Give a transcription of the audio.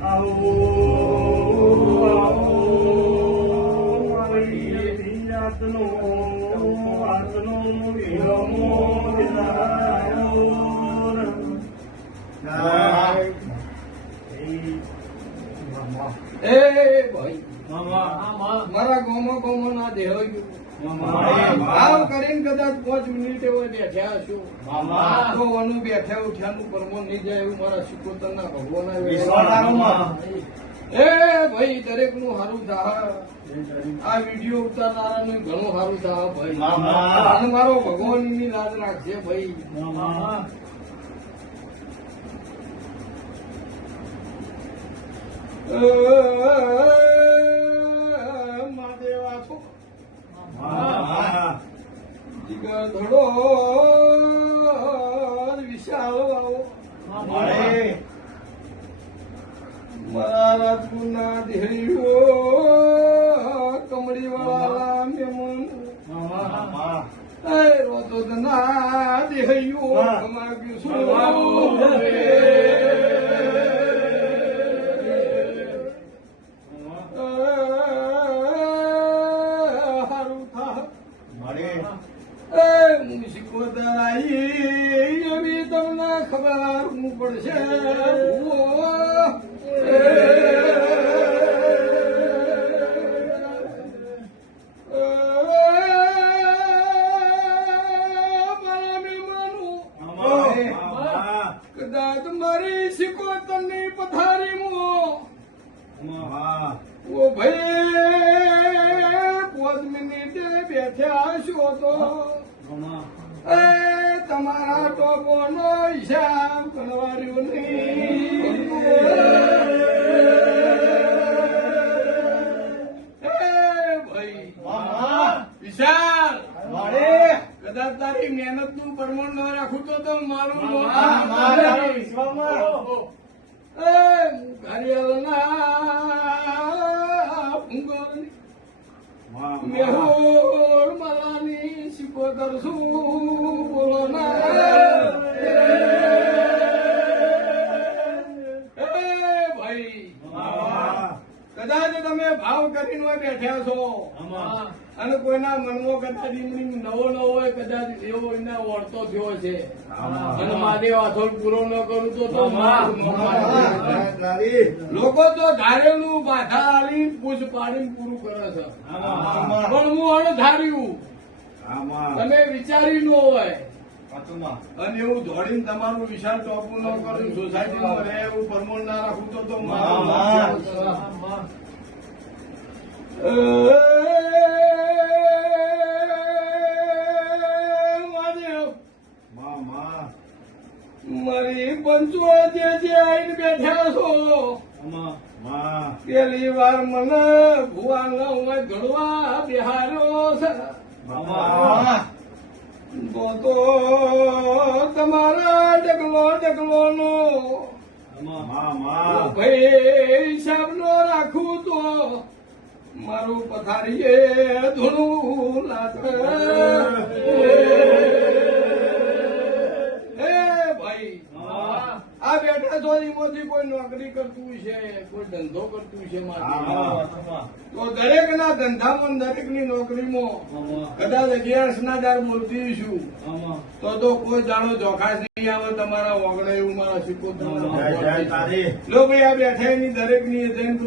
આવો આવો જાતનો આતનો વિરમો એ ભાઈ મારા ગોમો ગોમો ના દેહ આમ કરીને કદાચ પાંચ મિનિટે હોય બેઠ્યા છું તો ઓનું બેઠા ઉઠ્યાનું પરમો નહીં જાય એવું મારા શિકોતર ના ભગવાન એ ભાઈ દરેકનું સારું થાય આ વીડિયો ઉતારનારા નું ઘણું સારું થાય ભાઈ. મારો ભગવાનની લાજ રાખજે ભાઈ. મહાદેવા વિશાળ આવો મારા રાજગુના દેહરીઓ કમળી વાળા મેમન રોતો ના દેહરીઓ. કમાગ્યું. શું હારું એ મુસીબતાઈ એવી તમને ખબર પડશે. કદાચ મારી સિકોતરની પથારીમાં ઓ ભાઈ એ તમારા ટોપોનો હિસાબ ગણવાર્યો નહીં. વિશાલ કદાચ તારી મહેનતનું પ્રમાણ ન રાખું તો તો મારું મોત હા, કદાચ તમે ભાવ કરીને હોય છો અને કોઈના મનમાં કદાચ ઈમડી નવો નવો હોય કદાચ એવો એના વર્તો થયો છે અને મહાદેવ આથોડ પૂરો ન કરું તો લોકો તો ધારેલું બાધા આલી પૂછ પાડીને પૂરું કરે છે. પણ હું અણ ધાર્યું તમે વિચારી ન હોય. અને એવું દોડીને તમારું વિશાળ ટોપું ન કરું સોસાયટીમાં રહે એવું પરમોલ ના રાખું તો તો મારું પંચો જે જે આઈને બેઠા છો. પેલી વાર મને ભુવા ન હોય ઘડવા બિહાર્યો છે. તો તો તમારા ડગલો ડગલો નો ભાઈ સાહેબ નો રાખું તો મારું પથારીએ ધૂણું લાગે એમાંથી કોઈ નોકરી કરતું છે કોઈ ધંધો કરતું છે તો દરેક ના ધંધામાં દરેકની નોકરીમાં કદાચ અગિયારસ ના હજાર બોલતી છું તો તો કોઈ જાણો જોખાશ નહીં આવે તમારા ઓગણે એવું મારા સિક્કો જય જય તારી. લો ભાઈ આ બેઠા એની દરેકની જૈન